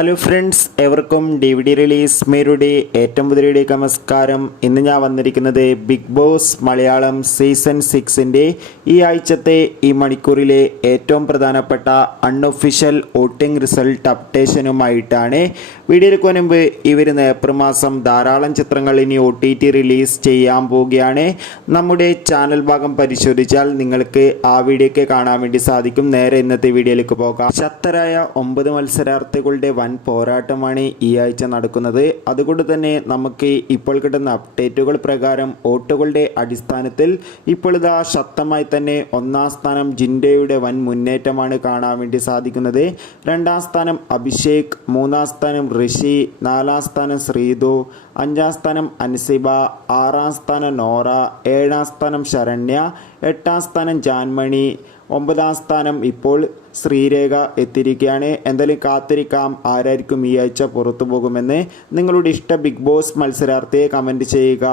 Hello friends, എവർക്കും DVD release മേരുടെ ഏറ്റവും പുതിയ നമസ്കാരം. ഇന്ന് ഞാൻ വന്നിരിക്കുന്നത് ബിഗ് ബോസ് മലയാളം സീസൺ 6ൻ്റെ ഈ ആഴ്ചത്തെ ഈ മണിക്കൂറിലെ ഏറ്റവും പ്രധാനപ്പെട്ട അൺഒഫീഷ്യൽ വോട്ടിംഗ് റിസൾട്ട് അപ്ഡേഷനുമായിട്ടാണ്. വീഡിയോയ്ക്ക് മുൻപ് ഈ വരുന്ന ഏപ്രിൽ മാസം ധാരാളം ചിത്രങ്ങൾ ഇനി OTT റിലീസ് ചെയ്യാൻ പോവുകയാണ്. നമ്മുടെ ചാനൽ ഭാഗം പരിശോധിച്ചാൽ നിങ്ങൾക്ക് ആ വീഡിയോയ്ക്ക് കാണാൻ വേണ്ടി സാധിക്കും. നേരെ ഇന്നത്തെ വീഡിയോയിലേക്ക് പോകാം. ശക്തരായ 9 മത്സരാർത്ഥികളുടെ വൻ പോരാട്ടമാണ് ഈ ആഴ്ച നടക്കുന്നത്. അതുകൊണ്ട് തന്നെ നമുക്ക് ഇപ്പോൾ കിട്ടുന്ന അപ്ഡേറ്റുകൾ പ്രകാരം വോട്ടുകളുടെ അടിസ്ഥാനത്തിൽ ഇപ്പോൾ ഇതാ ശക്തമായി തന്നെ 1ാം സ്ഥാനം ജിൻഡോയുടെ വൻ മുന്നേറ്റമാണ് കാണാൻ വേണ്ടി സാധിക്കുന്നത്. 2ാം സ്ഥാനം അഭിഷേക്, 3ാം സ്ഥാനം ഋഷി, 4ാം സ്ഥാനം ശ്രീതു, 5ാം സ്ഥാനം അൻസിബ, 6ാം സ്ഥാനം നോറ, 7ാം സ്ഥാനം ശരണ്യ, 8ാം സ്ഥാനം ജാൻമണി, 9ാം സ്ഥാനം ഇപ്പോൾ ശ്രീരേഖ എത്തിയിരിക്കുകയാണ്. എന്തായാലും കാത്തിരിക്കാം ആരായിരിക്കും ഈ ആഴ്ച പുറത്തു പോകുമെന്ന്. നിങ്ങളുടെ ഇഷ്ട ബിഗ് ബോസ് മത്സരാർത്ഥിയെ കമൻറ്റ് ചെയ്യുക.